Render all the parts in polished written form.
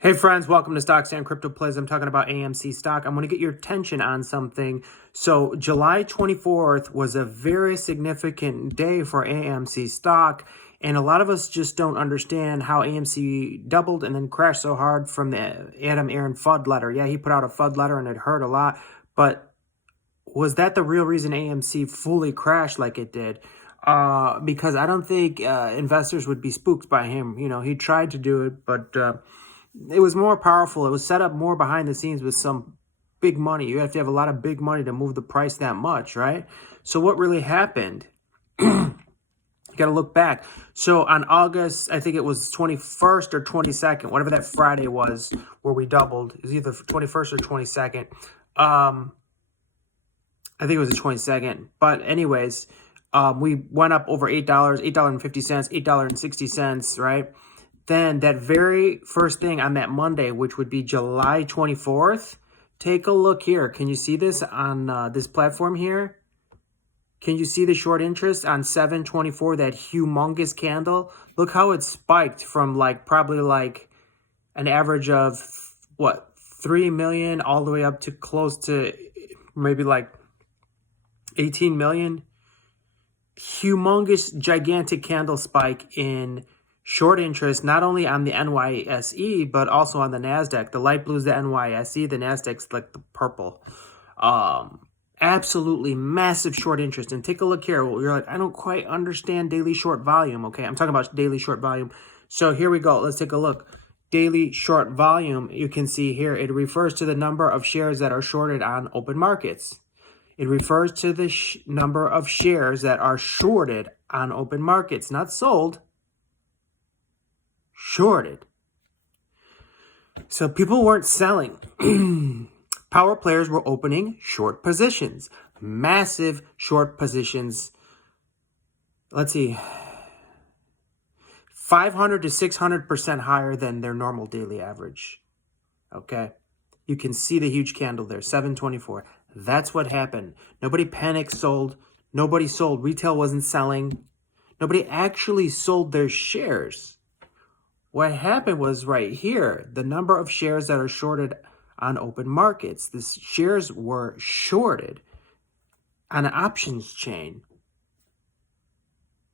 Hey friends, welcome to Stocks and Crypto Plays. I'm talking about AMC stock. I'm going to get your attention on something. So July 24th was a very significant day for AMC stock. And a lot of us just don't understand how AMC doubled and then crashed so hard from the Adam Aaron FUD letter. Yeah, he put out a FUD letter and it hurt a lot. But was that the real reason AMC fully crashed like it did? Because I don't think investors would be spooked by him. You know, he tried to do it, but it was more powerful. It was set up more behind the scenes with some big money. You have to have a lot of big money to move the price that much, right? So what really happened? You got to look back. So on August, I think it was 21st or 22nd, whatever that Friday was where we doubled. It was either 21st or 22nd. I think it was the 22nd. But anyways, we went up over $8, $8.50, $8.60, right? Then that very first thing on that Monday, which would be July 24th, take a look here. Can you see this on this platform here? Can you see the short interest on 7/24, that humongous candle? Look how it spiked from probably an average of, what, 3 million all the way up to close to maybe 18 million. Humongous, gigantic candle spike in short interest, not only on the NYSE, but also on the NASDAQ. The light blue is the NYSE, the NASDAQ's like the purple. Absolutely massive short interest. And take a look here. You're like, I don't quite understand daily short volume. Okay, I'm talking about daily short volume. So here we go. Let's take a look. Daily short volume, you can see here, it refers to the number of shares that are shorted on open markets. It refers to the number of shares that are shorted on open markets, not sold. Shorted. So people weren't selling. Power players were opening short positions. Massive short positions. Let's see. 500 to 600% higher than their normal daily average. Okay. You can see the huge candle there, 7/24. That's what happened. Nobody panicked, sold. Nobody sold. Retail wasn't selling. Nobody actually sold their shares. What happened was right here, the number of shares that are shorted on open markets. The shares were shorted on an options chain.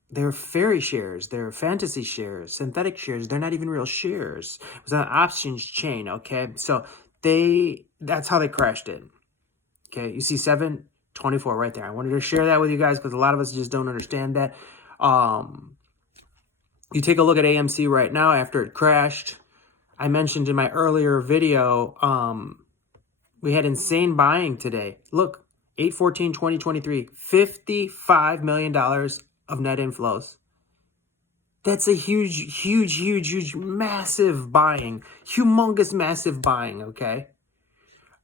They're fairy shares. They're fantasy shares, synthetic shares. They're not even real shares. It was on an options chain, okay? So that's how they crashed it. Okay, you see 7/24 right there. I wanted to share that with you guys because a lot of us just don't understand that. You take a look at AMC right now after it crashed. I mentioned in my earlier video, we had insane buying today. Look, 8/14/2023, $55 million of net inflows. That's a huge, massive buying. Humongous, massive buying, okay?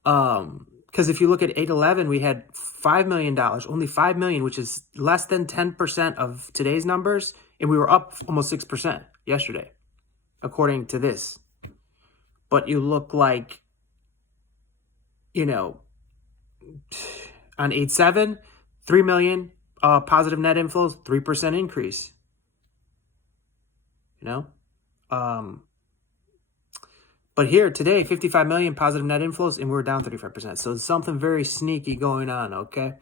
Because if you look at 8/11, we had $5 million, only $5 million, which is less than 10% of today's numbers. And we were up almost 6% yesterday, according to this. But you look like, you know, on 8/7, 3 million positive net inflows, 3% increase. You know? But here today, 55 million positive net inflows, and we're down 35%. So there's something very sneaky going on, okay?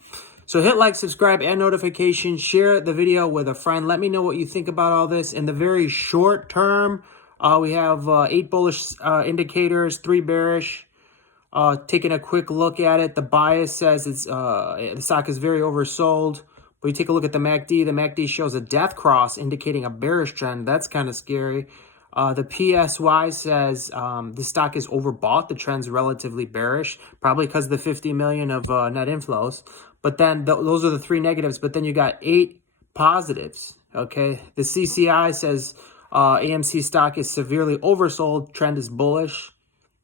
So hit like, subscribe, and notification. Share the video with a friend. Let me know what you think about all this. In the very short term, we have 8 bullish indicators, 3 bearish. Taking a quick look at it, the bias says the stock is very oversold. But you take a look at the MACD. The MACD shows a death cross indicating a bearish trend. That's kind of scary. The PSY says the stock is overbought. The trend's relatively bearish, probably because of the 50 million of net inflows. But then those are the 3 negatives. But then you got 8 positives. Okay. The CCI says AMC stock is severely oversold. Trend is bullish.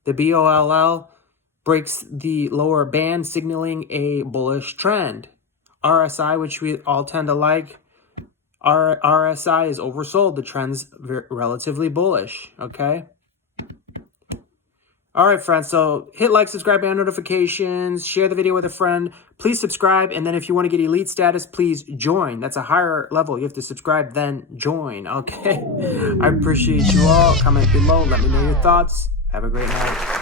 The BOLL breaks the lower band, signaling a bullish trend. RSI, which we all tend to like, RSI is oversold. The trend's relatively bullish, okay? All right, friends, so hit like, subscribe, and notifications. Share the video with a friend. Please subscribe, and then if you want to get elite status, please join. That's a higher level. You have to subscribe, then join, okay? I appreciate you all. Comment below. Let me know your thoughts. Have a great night.